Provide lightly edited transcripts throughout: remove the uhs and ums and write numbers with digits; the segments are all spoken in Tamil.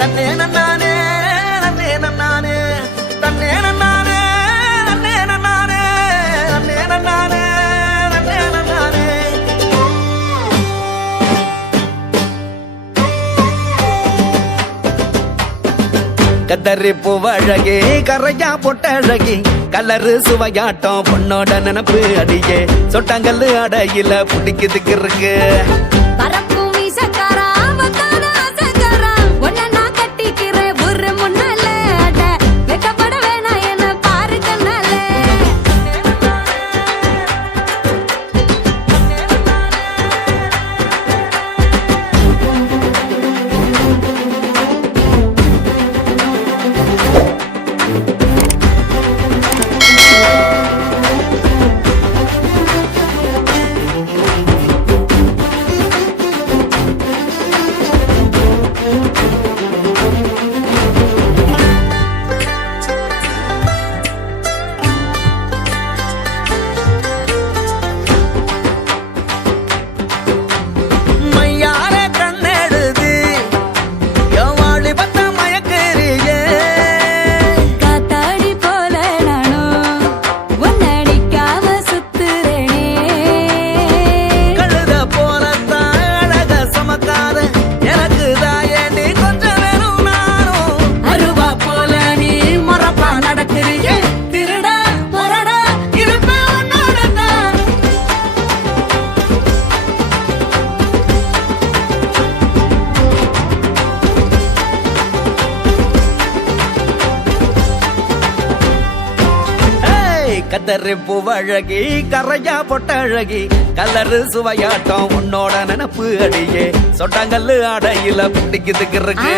தன்னே நன்னானே நன்னே நன்னானே தன்னே நன்னானே நன்னே நன்னானே நன்னே நன்னானே நன்னே நன்னானே. கத்தரி பூவழகே கரையா பொட்டழகி கலரு சுவையாட்டம் பொண்ணோட நினப்பு அடியே சொட்டாங்கல்லு அடையில புடிக்குதுக்கு இருக்கு. கத்தரி பூவழகி கரையா பொட்டழகி கலரு சுவையாட்டம் உன்னோட நினப்பு அடியே சொட்டாங்கல்லு அடையில புடிக்குதுக்கு இருக்கு.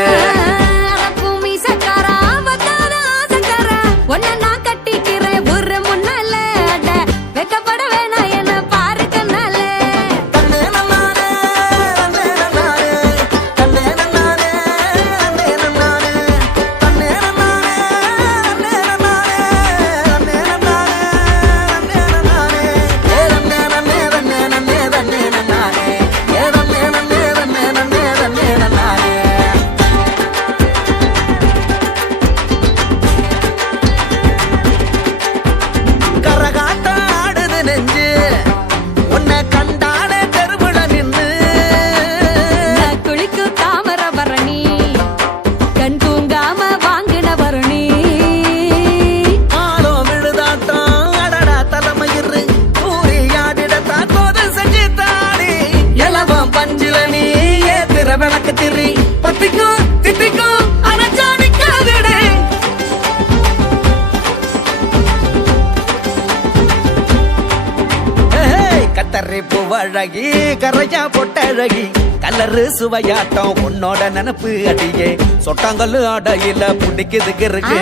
விளக்கு திரி பத்திக்கும் தித்திக்கும் அனச்சாணிக்காதே. கத்தரி பூவழகி கரையா பொட்டழகி கலரு சுவையாட்டம் உன்னோட நினப்பு அடியே சொட்டாங்கல்லு அடையில புடிக்குதுக்கு இருக்கு.